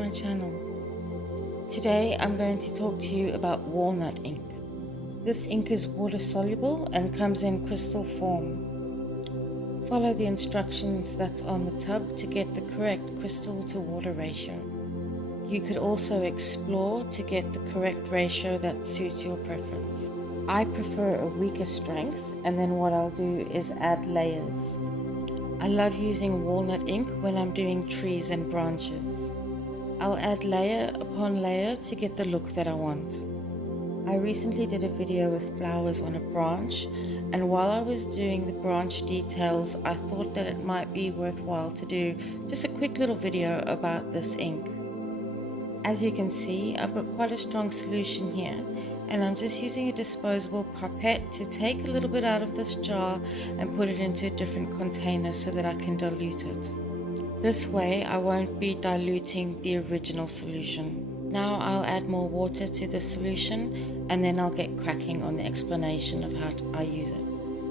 my channel. Today I'm going to talk to you about walnut ink. This ink is water soluble and comes in crystal form. Follow the instructions that's on the tub to get the correct crystal to water ratio. You could also explore to get the correct ratio that suits your preference. I prefer a weaker strength, and then what I'll do is add layers. I love using walnut ink when I'm doing trees and branches. I'll add layer upon layer to get the look that I want. I recently did a video with flowers on a branch, and while I was doing the branch details, I thought that it might be worthwhile to do just a quick little video about this ink. As you can see, I've got quite a strong solution here, and I'm just using a disposable pipette to take a little bit out of this jar and put it into a different container so that I can dilute it. This way I won't be diluting the original solution. Now I'll add more water to the solution, and then I'll get cracking on the explanation of how I use it.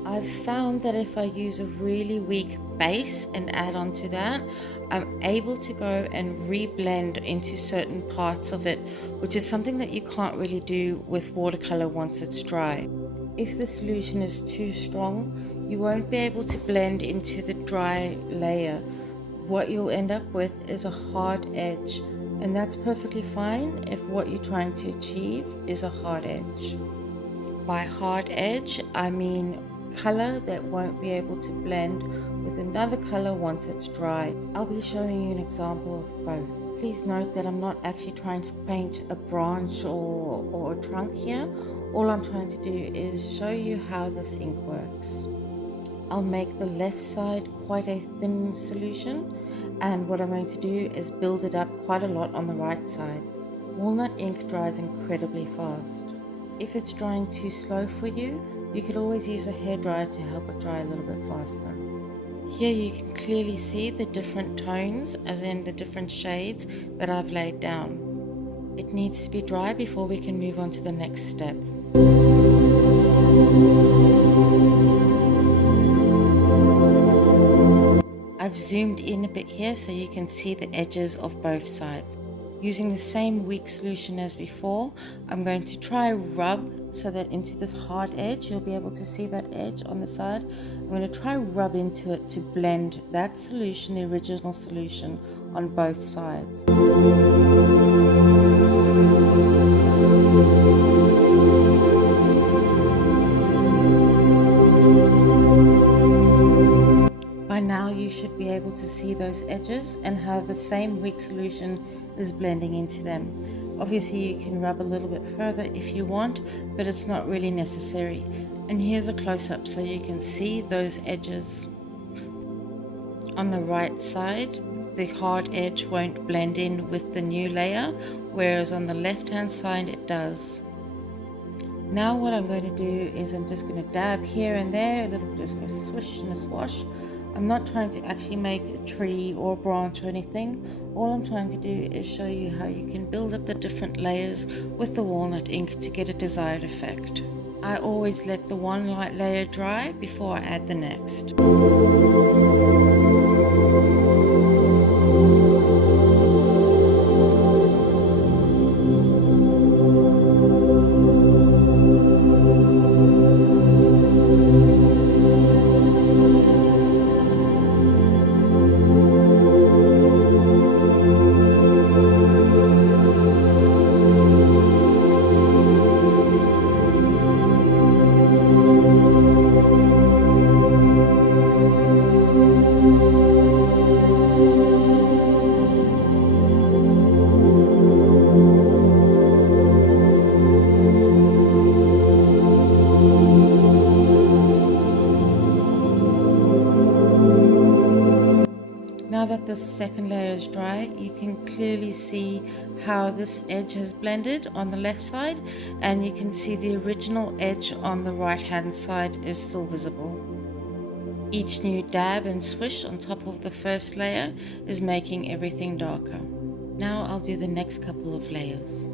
I've found that if I use a really weak base and add on to that, I'm able to go and reblend into certain parts of it, which is something that you can't really do with watercolor once it's dry. If the solution is too strong, you won't be able to blend into the dry layer. What you'll end up with is a hard edge, and that's perfectly fine if what you're trying to achieve is a hard edge. By hard edge, I mean color that won't be able to blend with another color once it's dry. I'll be showing you an example of both. Please note that I'm not actually trying to paint a branch or a trunk here. All I'm trying to do is show you how this ink works. I'll make the left side quite a thin solution, and what I'm going to do is build it up quite a lot on the right side. Walnut ink dries incredibly fast. If it's drying too slow for you, you could always use a hairdryer to help it dry a little bit faster. Here you can clearly see the different tones, as in the different shades that I've laid down. It needs to be dry before we can move on to the next step. I've zoomed in a bit here so you can see the edges of both sides. Using the same weak solution as before, I'm going to try rub so that into this hard edge, you'll be able to see that edge on the side. I'm going to try rub into it to blend that solution, the original solution, on both sides. By now you should be able to see those edges and how the same weak solution is blending into them. Obviously you can rub a little bit further if you want, but it's not really necessary. And here's a close-up so you can see those edges. On the right side, the hard edge won't blend in with the new layer, whereas on the left-hand side it does. Now what I'm going to do is I'm just going to dab here and there, a little bit of a swish and a swash. I'm not trying to actually make a tree or a branch or anything. All I'm trying to do is show you how you can build up the different layers with the walnut ink to get a desired effect. I always let the one light layer dry before I add the next. Now that the second layer is dry, you can clearly see how this edge has blended on the left side, and you can see the original edge on the right hand side is still visible. Each new dab and swish on top of the first layer is making everything darker. Now I'll do the next couple of layers.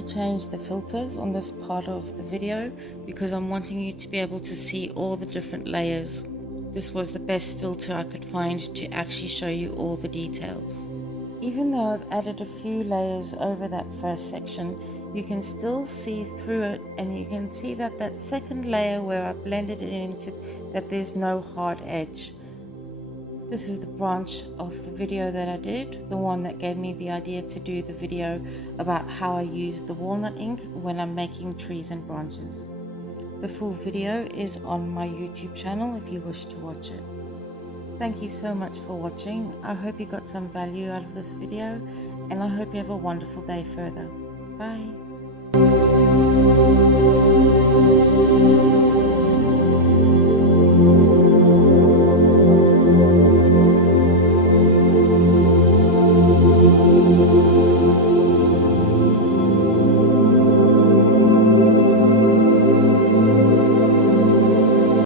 deliberately changed the filters on this part of the video because I'm wanting you to be able to see all the different layers. This was the best filter I could find to actually show you all the details. Even though I've added a few layers over that first section, you can still see through it, and you can see that that second layer where I blended it into, that there's no hard edge. This is the branch of the video that I did, the one that gave me the idea to do the video about how I use the walnut ink when I'm making trees and branches. The full video is on my YouTube channel if you wish to watch it. Thank you so much for watching. I hope you got some value out of this video, and I hope you have a wonderful day further. Bye.